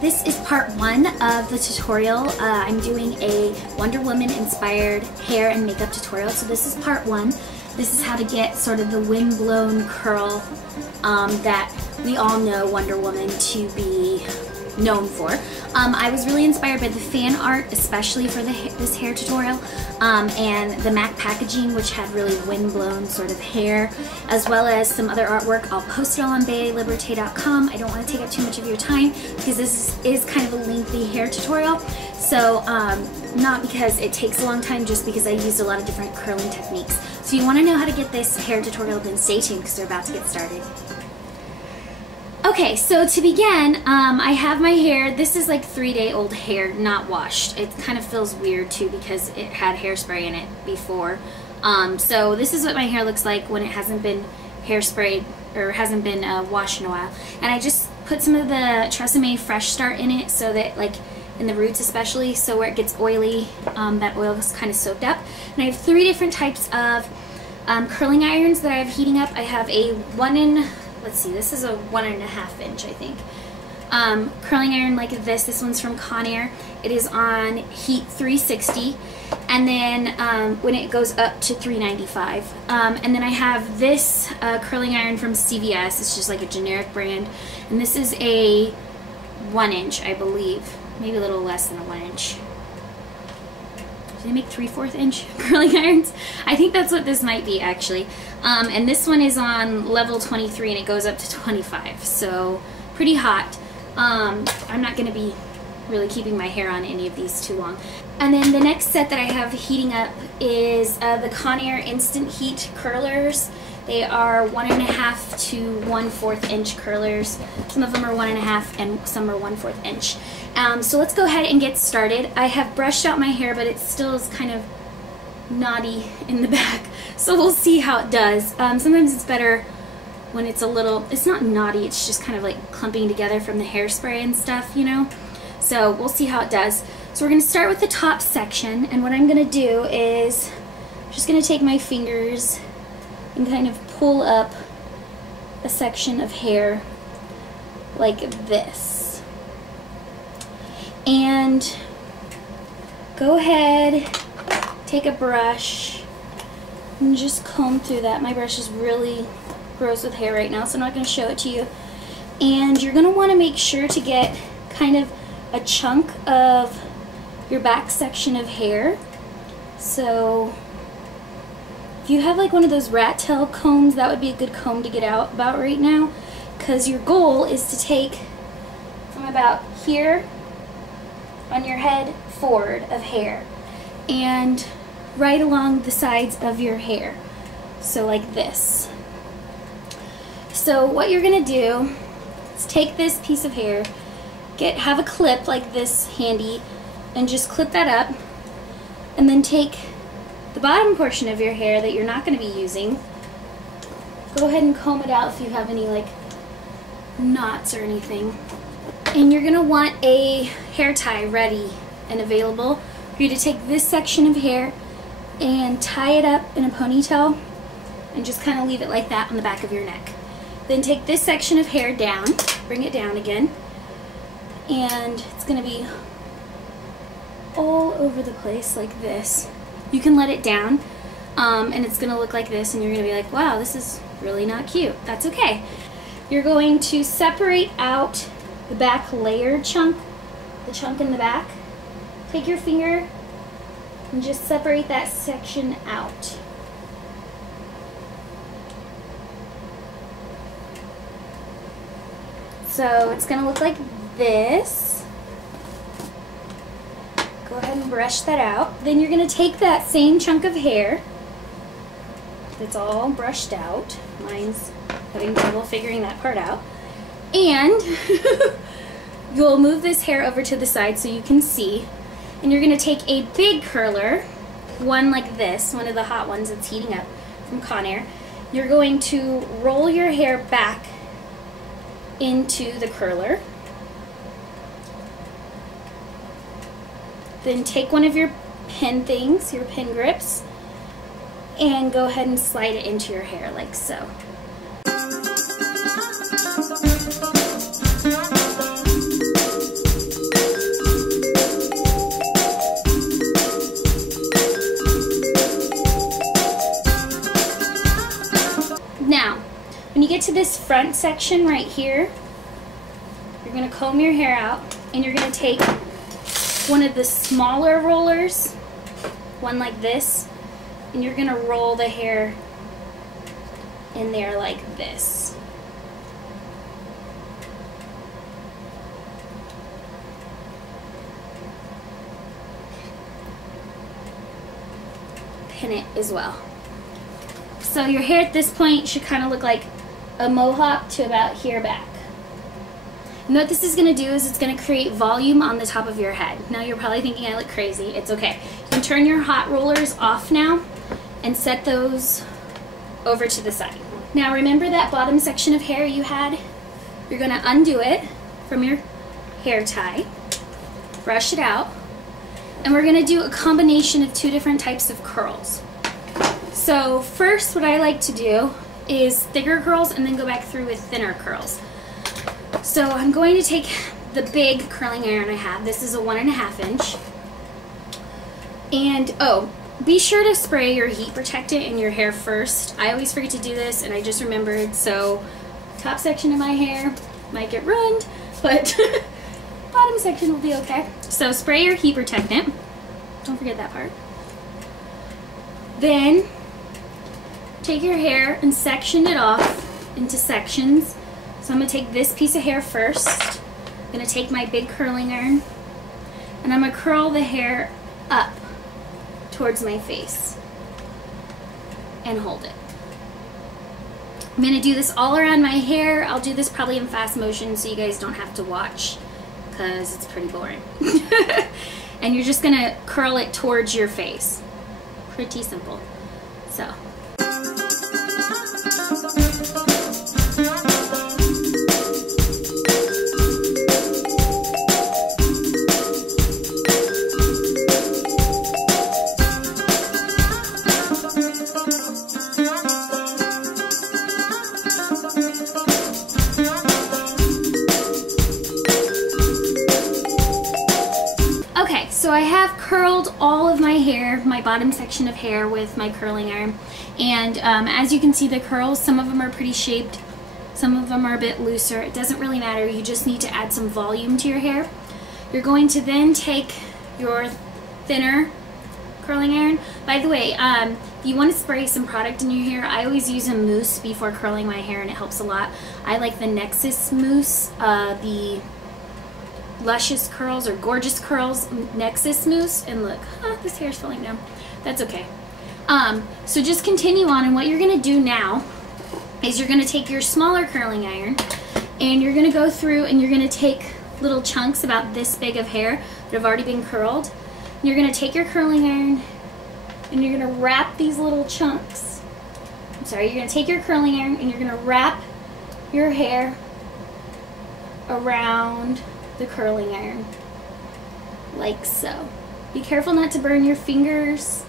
This is part one of the tutorial. I'm doing a Wonder Woman inspired hair and makeup tutorial. So this is part one. This is how to get sort of the wind-blown curl that we all know Wonder Woman to be known for. I was really inspired by the fan art, especially for this hair tutorial, and the MAC packaging, which had really wind-blown sort of hair, as well as some other artwork. I'll post it all on BeaLiberté.com. I don't want to take up too much of your time because this is kind of a lengthy hair tutorial. So not because it takes a long time, just because I used a lot of different curling techniques. So you want to know how to get this hair tutorial, then stay tuned because we're about to get started. Okay, so to begin, I have my hair. This is like 3-day-old hair, not washed. It kind of feels weird too because it had hairspray in it before. So this is what my hair looks like when it hasn't been hairsprayed or hasn't been washed in a while. And I just put some of the Tresemme Fresh Start in it so that, like, in the roots especially, so where it gets oily, that oil is kind of soaked up. And I have 3 different types of curling irons that I have heating up. I have a let's see, this is a 1.5 inch, I think. Curling iron like this. This one's from Conair. It is on heat 360, and then when it goes up to 395. And then I have this curling iron from CVS. It's just like a generic brand, and this is a 1 inch, I believe, maybe a little less than a 1 inch. Do they make 3/4 inch curling irons? I think that's what this might be, actually. And this one is on level 23 and it goes up to 25, so pretty hot. I'm not going to be really keeping my hair on any of these too long. And then the next set that I have heating up is the Conair Instant Heat Curlers. They are 1.5 to 1/4 inch curlers. Some of them are 1.5 and some are 1/4 inch. So let's go ahead and get started. I have brushed out my hair, but it still is kind of knotty in the back, so we'll see how it does. Sometimes it's better when it's a little, it's not knotty, it's just kind of like clumping together from the hairspray and stuff, you know? So we'll see how it does. So we're going to start with the top section, and what I'm going to do is I'm just going to take my fingers and kind of pull up a section of hair like this. And go ahead, take a brush, and just comb through that. My brush is really gross with hair right now, so I'm not going to show it to you. And you're going to want to make sure to get kind of a chunk of your back section of hair. So if you have like one of those rat tail combs, that would be a good comb to get out about right now, because your goal is to take from about here on your head forward of hair and right along the sides of your hair, so like this. So what you're gonna do is take this piece of hair, have a clip like this handy, and just clip that up, and then take the bottom portion of your hair that you're not going to be using. Go ahead and comb it out if you have any like knots or anything. And you're going to want a hair tie ready and available for you to take this section of hair and tie it up in a ponytail and just kind of leave it like that on the back of your neck. Then take this section of hair down, bring it down again, and it's going to be all over the place like this. You can let it down, and it's going to look like this, and you're going to be like, wow, this is really not cute. That's okay. You're going to separate out the back layered chunk, the chunk in the back. Take your finger and just separate that section out. So it's going to look like this. Go ahead and brush that out. Then you're going to take that same chunk of hair that's all brushed out. Mine's having trouble figuring that part out. And you'll move this hair over to the side so you can see. And you're going to take a big curler, one like this, one of the hot ones that's heating up from Conair. You're going to roll your hair back into the curler. Then take one of your pin things, your pin grips, and go ahead and slide it into your hair like so. get to this front section right here, you're going to comb your hair out, and you're going to take one of the smaller rollers, one like this, and you're going to roll the hair in there like this. Pin it as well. So your hair at this point should kind of look like a mohawk to about here back. And what this is going to do is it's going to create volume on the top of your head. Now you're probably thinking I look crazy. It's okay. You can turn your hot rollers off now and set those over to the side. Now remember that bottom section of hair you had? You're going to undo it from your hair tie, brush it out, and we're going to do a combination of 2 different types of curls. So first, what I like to do is thicker curls and then go back through with thinner curls. So I'm going to take the big curling iron I have. This is a 1.5 inch. And oh, be sure to spray your heat protectant in your hair first. I always forget to do this and I just remembered, so top section of my hair might get ruined, but bottom section will be okay. So spray your heat protectant. Don't forget that part. Then take your hair and section it off into sections. So I'm going to take this piece of hair first. I'm going to take my big curling iron and I'm going to curl the hair up towards my face and hold it. I'm going to do this all around my hair. I'll do this probably in fast motion so you guys don't have to watch because it's pretty boring. And you're just going to curl it towards your face. Pretty simple. So. So I have curled all of my hair, my bottom section of hair, with my curling iron, and as you can see, the curls, some of them are pretty shaped, some of them are a bit looser. It doesn't really matter, you just need to add some volume to your hair. You're going to then take your thinner curling iron. By the way, if you want to spray some product in your hair, I always use a mousse before curling my hair and it helps a lot. I like the Nexus mousse, the Luscious Curls or Gorgeous Curls Nexus mousse, and look, this hair's falling down. That's okay. So just continue on, and what you're going to do now is you're going to take your smaller curling iron and you're going to go through and you're going to take little chunks about this big of hair that have already been curled. And you're going to take your curling iron and you're going to wrap these little chunks. You're going to take your curling iron and you're going to wrap your hair around the curling iron like so. Be careful not to burn your fingers.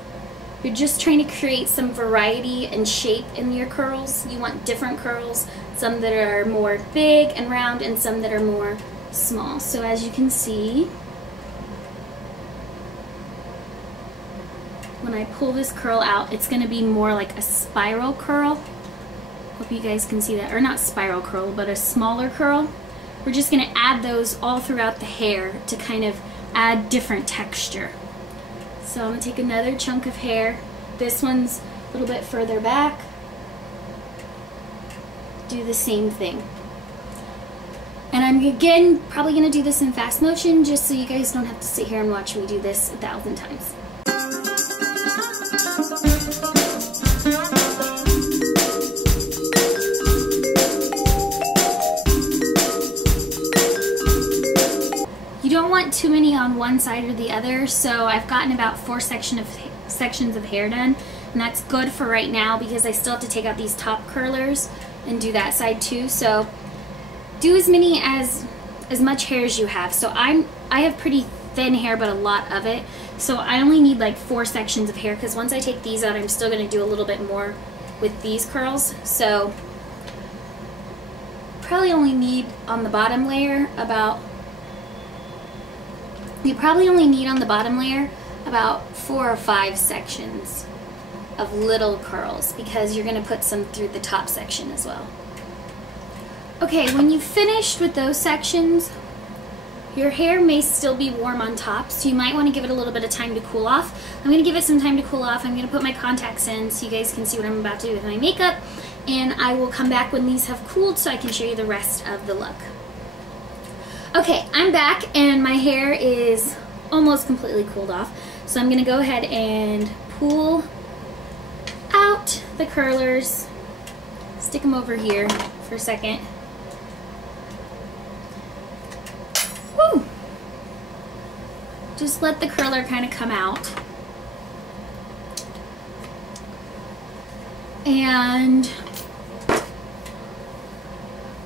You're just trying to create some variety and shape in your curls. You want different curls, some that are more big and round and some that are more small. So as you can see, when I pull this curl out, it's going to be more like a spiral curl. Hope you guys can see that. Or not spiral curl, but a smaller curl. We're just going to add those all throughout the hair to kind of add different texture. So I'm going to take another chunk of hair. This one's a little bit further back. Do the same thing. And I'm again probably going to do this in fast motion just so you guys don't have to sit here and watch me do this 1,000 times. Too many on one side or the other, so I've gotten about 4 sections of hair done, and that's good for right now because I still have to take out these top curlers and do that side too. So do as much hair as you have. So I have pretty thin hair but a lot of it, so I only need like 4 sections of hair because once I take these out I'm still going to do a little bit more with these curls. So probably only need on the bottom layer about 4 or 5 sections of little curls because you're going to put some through the top section as well. Okay, when you've finished with those sections, your hair may still be warm on top, so you might want to give it a little bit of time to cool off. I'm going to give it some time to cool off. I'm going to put my contacts in so you guys can see what I'm about to do with my makeup, and I will come back when these have cooled so I can show you the rest of the look. Okay, I'm back and my hair is almost completely cooled off, so I'm going to go ahead and pull out the curlers, stick them over here for a second. Woo! Just let the curler kind of come out. And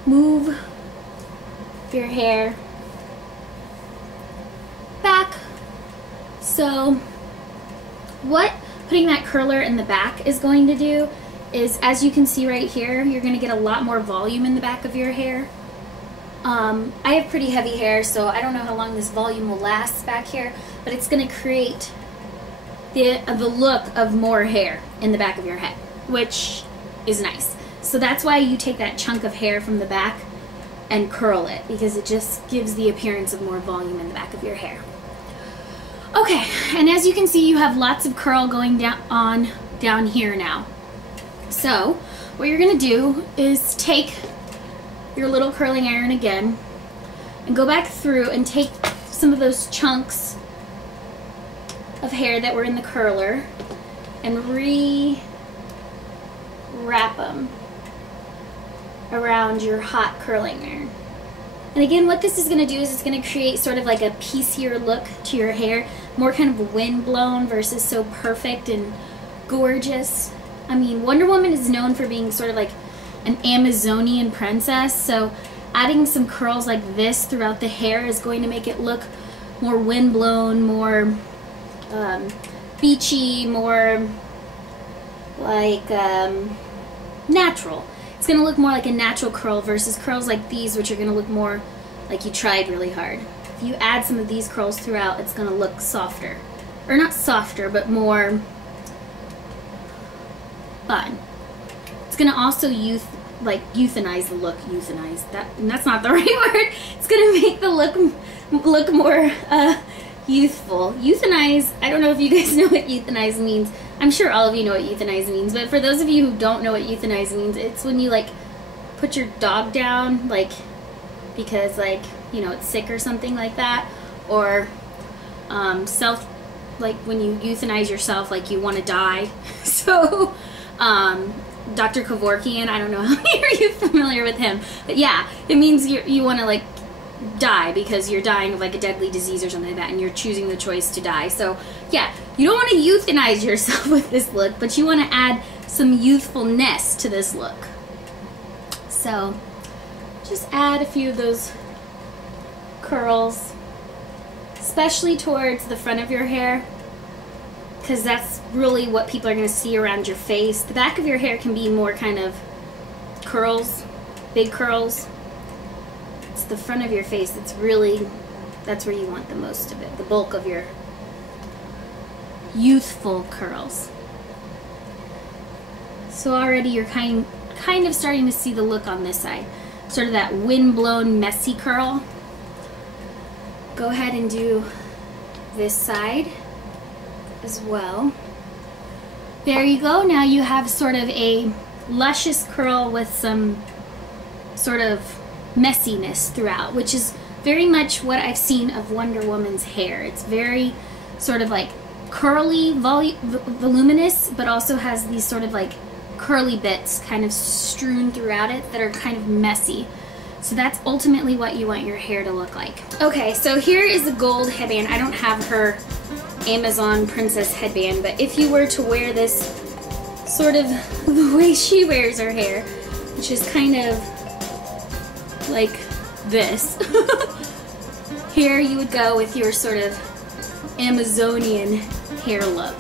move your hair back. So what putting that curler in the back is going to do is, as you can see right here, you're going to get a lot more volume in the back of your hair. I have pretty heavy hair, so I don't know how long this volume will last back here, but it's going to create the look of more hair in the back of your head, which is nice. So that's why you take that chunk of hair from the back and curl it, because it just gives the appearance of more volume in the back of your hair. Okay, and as you can see, you have lots of curl going down here now. So what you're going to do is take your little curling iron again and go back through and take some of those chunks of hair that were in the curler and wrap them around your hot curling iron. And again, what this is going to do is it's going to create sort of like a piecier look to your hair, more kind of wind-blown versus so perfect and gorgeous. I mean, Wonder Woman is known for being sort of like an Amazonian princess, so adding some curls like this throughout the hair is going to make it look more wind-blown, more beachy, more like natural. It's going to look more like a natural curl versus curls like these, which are going to look more like you tried really hard. If you add some of these curls throughout, it's going to look softer. Or not softer, but more fun. It's going to also euthanize the look. Euthanize. That's not the right word. It's going to make the look more youthful. Euthanize, I don't know if you guys know what euthanize means. I'm sure all of you know what euthanize means, but for those of you who don't know what euthanize means, it's when you like put your dog down, like because like, you know, it's sick or something like that, or like when you euthanize yourself, like you want to die. So Dr. Kevorkian, I don't know how many are you familiar with him, but yeah, it means you want to like die because you're dying of like a deadly disease or something like that, and you're choosing the choice to die. So yeah, you don't want to euthanize yourself with this look, but you want to add some youthfulness to this look. So just add a few of those curls, especially towards the front of your hair, because that's really what people are going to see around your face. The back of your hair can be more kind of curls, big curls. It's the front of your face that's really, that's where you want the most of it, the bulk of your youthful curls. So already you're kind of starting to see the look on this side, sort of that wind-blown messy curl. Go ahead and do this side as well. There you go. Now you have sort of a luscious curl with some sort of messiness throughout, which is very much what I've seen of Wonder Woman's hair. It's very sort of like curly, voluminous, but also has these sort of like curly bits kind of strewn throughout it that are kind of messy. So that's ultimately what you want your hair to look like. Okay, so here is the gold headband. I don't have her Amazon princess headband, but if you were to wear this sort of the way she wears her hair, which is kind of like this, here you would go with your sort of Amazonian hair look.